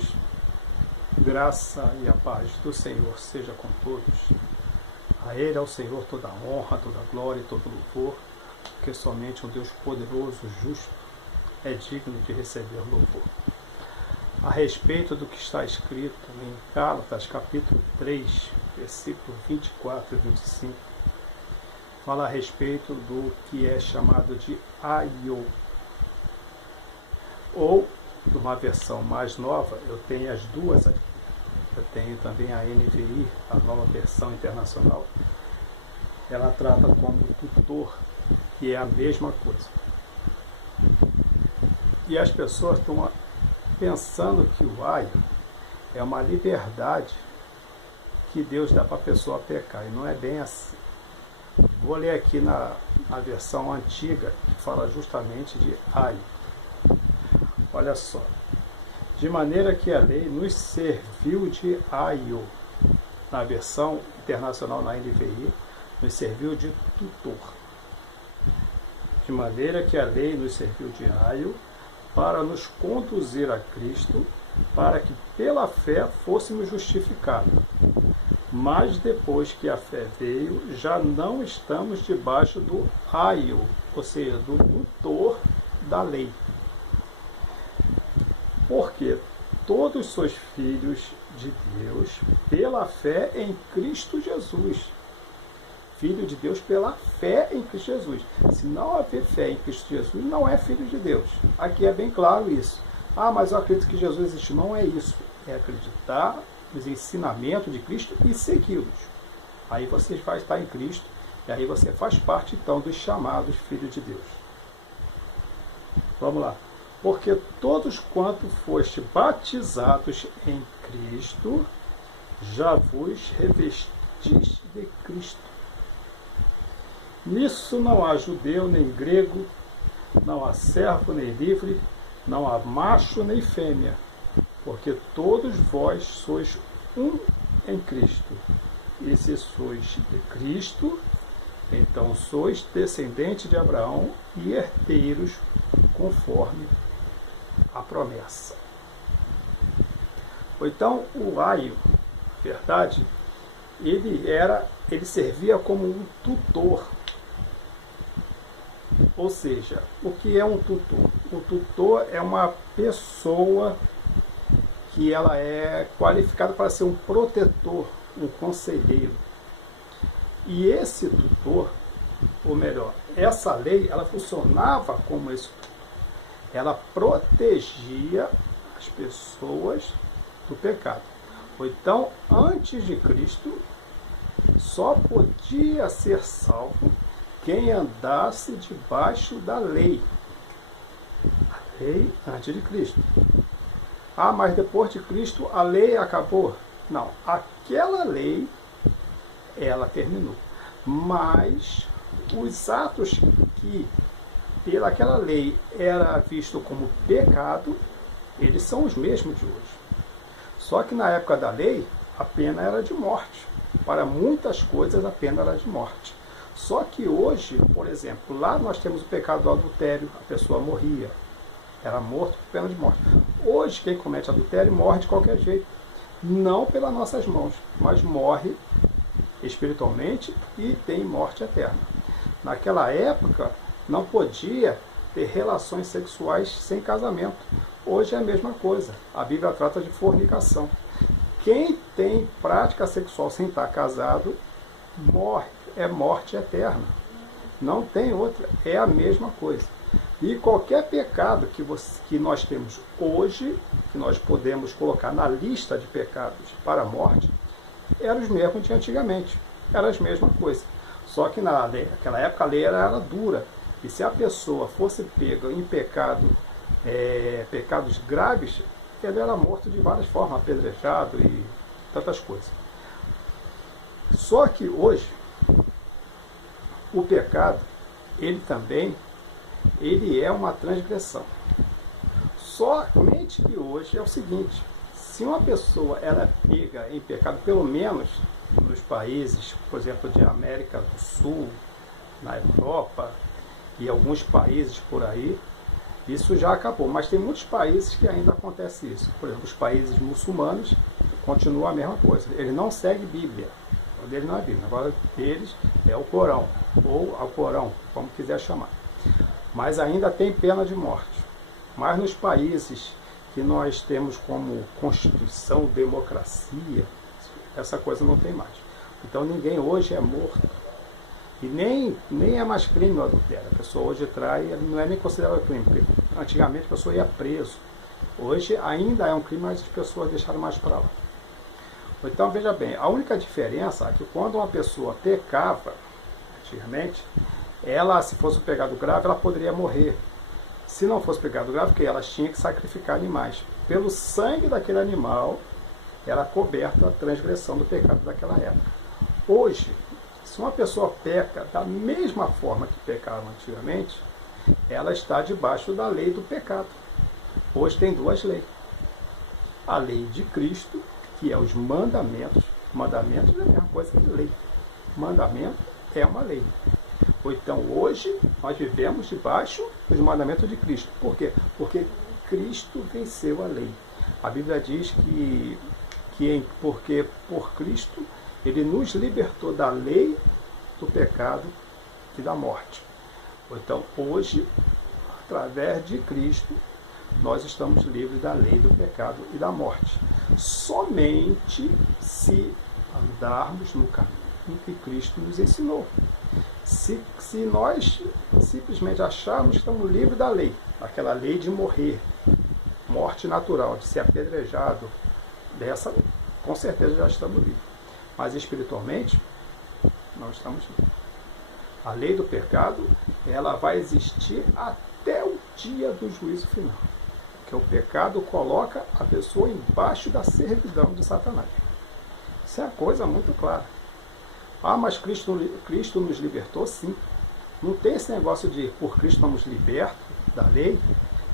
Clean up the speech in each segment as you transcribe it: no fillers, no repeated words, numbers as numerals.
amados, graça e a paz do Senhor seja com todos. A Ele, ao Senhor, toda a honra, toda a glória e todo o louvor, porque somente um Deus poderoso, justo, é digno de receber louvor. A respeito do que está escrito em Gálatas, capítulo 3, versículo 24 e 25, fala a respeito do que é chamado de aio. Ou, numa versão mais nova, eu tenho as duas aqui. Eu tenho também a NVI, a nova versão internacional. Ela trata como tutor, que é a mesma coisa. E as pessoas estão pensando que o aio é uma liberdade que Deus dá para a pessoa pecar. E não é bem assim. Vou ler aqui na versão antiga, que fala justamente de aio. Olha só. De maneira que a lei nos serviu de aio. Na versão internacional, na NVI, nos serviu de tutor. De maneira que a lei nos serviu de aio para nos conduzir a Cristo, para que pela fé fôssemos justificados. Mas depois que a fé veio, já não estamos debaixo do aio, ou seja, do tutor da lei. Porque todos sois filhos de Deus pela fé em Cristo Jesus. Filho de Deus pela fé em Cristo Jesus. Se não haver fé em Cristo Jesus, não é filho de Deus. Aqui é bem claro isso. Ah, mas eu acredito que Jesus existe. Não é isso. É acreditar nos ensinamentos de Cristo e segui-los. Aí você vai estar em Cristo e aí você faz parte, então, dos chamados filhos de Deus. Vamos lá. Porque todos quanto foste batizados em Cristo, já vos revestis de Cristo. Nisso não há judeu nem grego, não há servo nem livre, não há macho nem fêmea, porque todos vós sois um em Cristo. E se sois de Cristo, então sois descendentes de Abraão e herdeiros conforme a promessa. Então, o aio, verdade, ele servia como um tutor. Ou seja, o que é um tutor? O tutor é uma pessoa que ela é qualificada para ser um protetor, um conselheiro. E esse tutor, ou melhor, essa lei, ela funcionava como esse tutor. Ela protegia as pessoas do pecado. Então, antes de Cristo, só podia ser salvo quem andasse debaixo da lei. A lei antes de Cristo. Ah, mas depois de Cristo a lei acabou? Não, aquela lei, ela terminou. Mas os atos que pelaquela lei era visto como pecado, eles são os mesmos de hoje. Só que na época da lei, a pena era de morte. Para muitas coisas, a pena era de morte. Só que hoje, por exemplo, lá nós temos o pecado do adultério, a pessoa morria, era morto por pena de morte. Hoje, quem comete adultério morre de qualquer jeito. Não pelas nossas mãos, mas morre espiritualmente e tem morte eterna. Naquela época, não podia ter relações sexuais sem casamento. Hoje é a mesma coisa. A Bíblia trata de fornicação. Quem tem prática sexual sem estar casado, morre. É morte eterna. Não tem outra. É a mesma coisa. E qualquer pecado que nós temos hoje, que nós podemos colocar na lista de pecados para a morte, eram os mesmos de antigamente. Era a mesma coisa. Só que naquela época a lei era dura. E se a pessoa fosse pega em pecados graves, ele era morto de várias formas, apedrejado e tantas coisas. Só que hoje, o pecado, ele é uma transgressão. Somente que hoje é o seguinte, se uma pessoa ela é pega em pecado, pelo menos nos países, por exemplo, de América do Sul, na Europa e alguns países por aí, Isso já acabou, mas tem muitos países que ainda acontece isso. Por exemplo, os países muçulmanos continuam a mesma coisa. Eles não seguem Bíblia. O dele não é Bíblia. Agora deles é o Corão, ou Alcorão, como quiser chamar. Mas ainda tem pena de morte. Mas nos países que nós temos como Constituição, democracia, essa coisa não tem mais. Então ninguém hoje é morto. E nem é mais crime o adultério. A pessoa hoje trai, não é nem considerado crime, porque antigamente a pessoa ia preso. Hoje ainda é um crime, mas as pessoas deixaram mais para lá. Então veja bem, a única diferença é que quando uma pessoa pecava, antigamente, ela, se fosse um pecado grave, ela poderia morrer. Se não fosse pecado grave, porque elas tinham que sacrificar animais. Pelo sangue daquele animal, era coberta a transgressão do pecado daquela época. Hoje, se uma pessoa peca da mesma forma que pecavam antigamente, ela está debaixo da lei do pecado. Hoje tem duas leis. A lei de Cristo, que é os mandamentos. Mandamentos é a mesma coisa que lei. Mandamento é uma lei. Ou então hoje nós vivemos debaixo dos mandamentos de Cristo. Por quê? Porque Cristo venceu a lei. A Bíblia diz porque por Cristo ele nos libertou da lei, do pecado e da morte. Então hoje, através de Cristo, nós estamos livres da lei, do pecado e da morte. Somente se andarmos no caminho que Cristo nos ensinou. Se nós simplesmente acharmos que estamos livres da lei, aquela lei de morrer, morte natural, de ser apedrejado, dessa, com certeza já estamos livres. Mas espiritualmente, não estamos livres. A lei do pecado, ela vai existir até o dia do juízo final. Porque o pecado coloca a pessoa embaixo da servidão de Satanás. Isso é uma coisa muito clara. Ah, mas Cristo nos libertou? Sim. Não tem esse negócio de por Cristo somos libertos da lei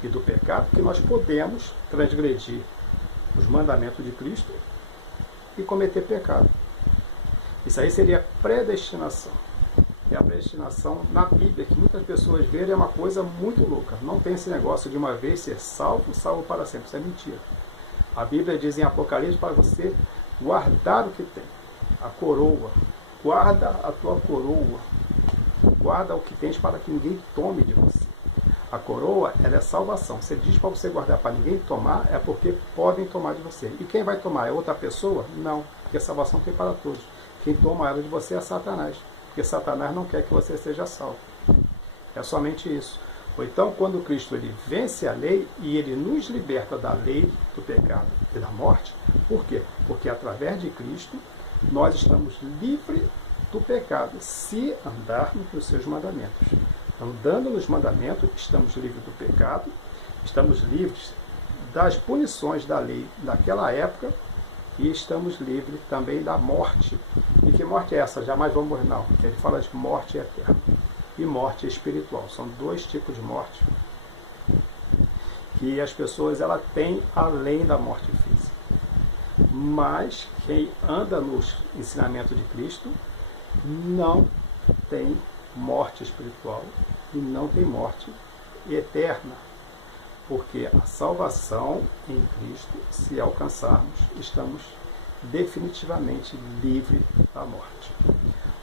e do pecado, que nós podemos transgredir os mandamentos de Cristo e cometer pecado. Isso aí seria predestinação. E a predestinação na Bíblia, que muitas pessoas veem, é uma coisa muito louca. Não tem esse negócio de uma vez ser salvo, salvo para sempre. Isso é mentira. A Bíblia diz em Apocalipse para você guardar o que tem. A coroa. Guarda a tua coroa. Guarda o que tens para que ninguém tome de você. A coroa, ela é salvação. Você diz para você guardar para ninguém tomar, é porque podem tomar de você. E quem vai tomar? É outra pessoa? Não, porque a salvação tem para todos. Quem toma ela de você é Satanás. Porque Satanás não quer que você seja salvo. É somente isso. Ou então, quando Cristo ele vence a lei e ele nos liberta da lei do pecado e da morte, por quê? Porque através de Cristo nós estamos livres do pecado se andarmos nos seus mandamentos. Andando nos mandamentos, estamos livres do pecado, estamos livres das punições da lei daquela época e estamos livres também da morte. E que morte é essa? Jamais vamos morrer, não. Ele fala de morte eterna e morte espiritual. São dois tipos de morte que as pessoas ela têm além da morte física. Mas quem anda nos ensinamentos de Cristo não tem morte espiritual e não tem morte eterna. Porque a salvação em Cristo, se alcançarmos, estamos definitivamente livres da morte.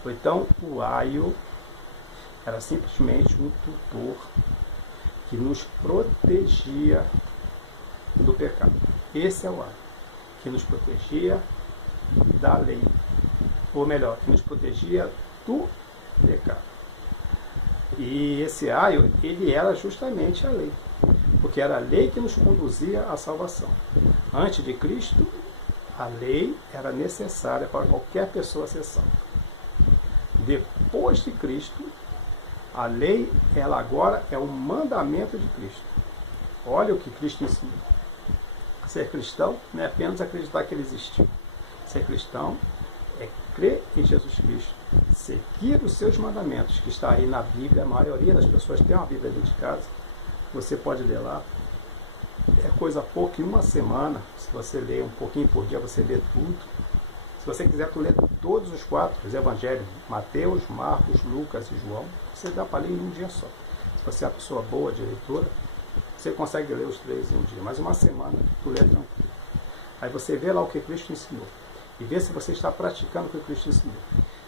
Ou então, o aio era simplesmente um tutor que nos protegia do pecado. Esse é o aio, que nos protegia da lei. Ou melhor, que nos protegia do pecado. E esse aio, ele era justamente a lei. Porque era a lei que nos conduzia à salvação. Antes de Cristo, a lei era necessária para qualquer pessoa ser salva. Depois de Cristo, a lei, ela agora é o mandamento de Cristo. Olha o que Cristo ensinou. Ser cristão não é apenas acreditar que ele existiu. Ser cristão é crer em Jesus Cristo, seguir os seus mandamentos, que está aí na Bíblia. A maioria das pessoas tem uma Bíblia dentro de casa. Você pode ler lá. É coisa pouca, em uma semana. Se você ler um pouquinho por dia, você lê tudo. Se você quiser, tu lê todos os 4 os evangelhos, Mateus, Marcos, Lucas e João. Você dá para ler em um dia só. Se você é uma pessoa boa de leitura, você consegue ler os 3 em um dia, mas uma semana tu lê tranquilo. Aí você vê lá o que Cristo ensinou e vê se você está praticando o que Cristo ensinou.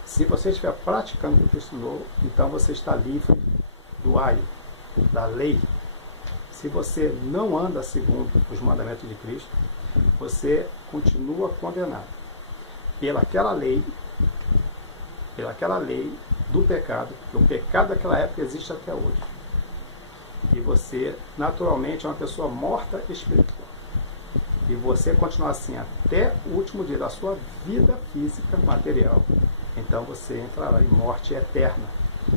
Se você estiver praticando o que Cristo ensinou, então você está livre do aio, da lei. Se você não anda segundo os mandamentos de Cristo, você continua condenado pelaquela lei do pecado, porque o pecado daquela época existe até hoje. E você, naturalmente, é uma pessoa morta espiritual. E você continuar assim até o último dia da sua vida física, material, então você entrará em morte eterna.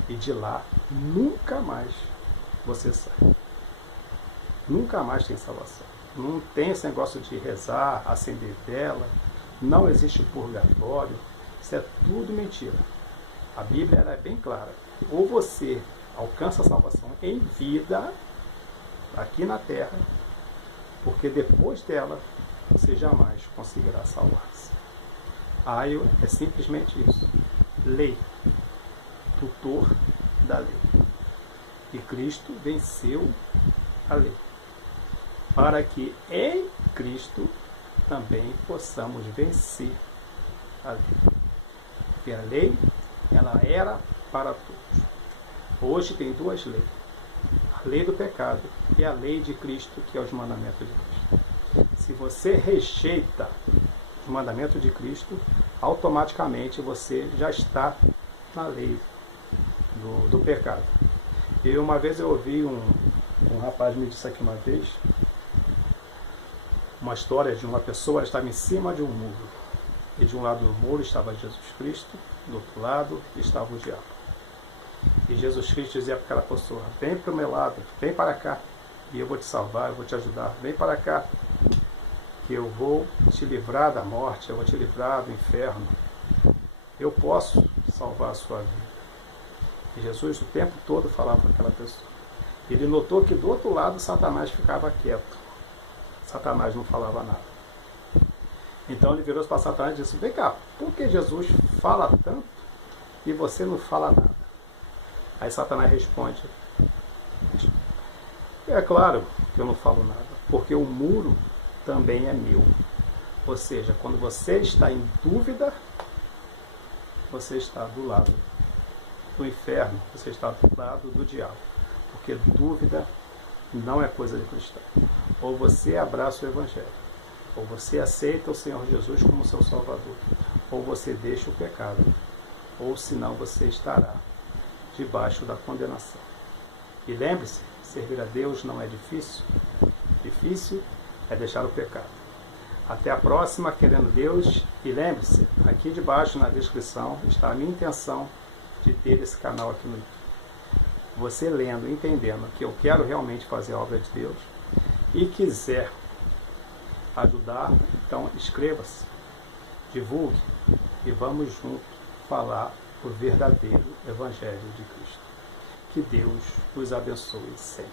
E de lá, nunca mais você sai. Nunca mais tem salvação. Não tem esse negócio de rezar, acender vela, não existe purgatório. Isso é tudo mentira. A Bíblia ela é bem clara. Ou você alcança a salvação em vida, aqui na terra, porque depois dela você jamais conseguirá salvar-se. Aio é simplesmente isso. Lei. Tutor da lei. E Cristo venceu a lei. Para que em Cristo também possamos vencer a lei. Porque a lei, ela era para todos. Hoje tem 2 leis. A lei do pecado e a lei de Cristo, que é os mandamentos de Cristo. Se você rejeita os mandamentos de Cristo, automaticamente você já está na lei do pecado. E uma vez eu ouvi um rapaz me disse aqui uma vez, uma história de uma pessoa, ela estava em cima de um muro. E de um lado do muro estava Jesus Cristo, do outro lado estava o diabo. E Jesus Cristo dizia para aquela pessoa, vem para o meu lado, vem para cá, e eu vou te salvar, eu vou te ajudar, vem para cá, que eu vou te livrar da morte, eu vou te livrar do inferno, eu posso salvar a sua vida. E Jesus o tempo todo falava para aquela pessoa. Ele notou que do outro lado Satanás ficava quieto. Satanás não falava nada. Então ele virou para Satanás e disse, vem cá, por que Jesus fala tanto e você não fala nada? Aí Satanás responde, é claro que eu não falo nada, porque o muro também é meu. Ou seja, quando você está em dúvida, você está do lado do inferno, você está do lado do diabo. Porque dúvida não é coisa de cristão. Ou você abraça o Evangelho, ou você aceita o Senhor Jesus como seu Salvador, ou você deixa o pecado, ou senão você estará debaixo da condenação. E lembre-se, servir a Deus não é difícil. Difícil é deixar o pecado. Até a próxima, querendo Deus. E lembre-se, aqui debaixo na descrição está a minha intenção de ter esse canal aqui no YouTube. Você lendo, entendendo que eu quero realmente fazer a obra de Deus e quiser ajudar, então inscreva-se, divulgue e vamos juntos falar o verdadeiro Evangelho de Cristo. Que Deus os abençoe sempre.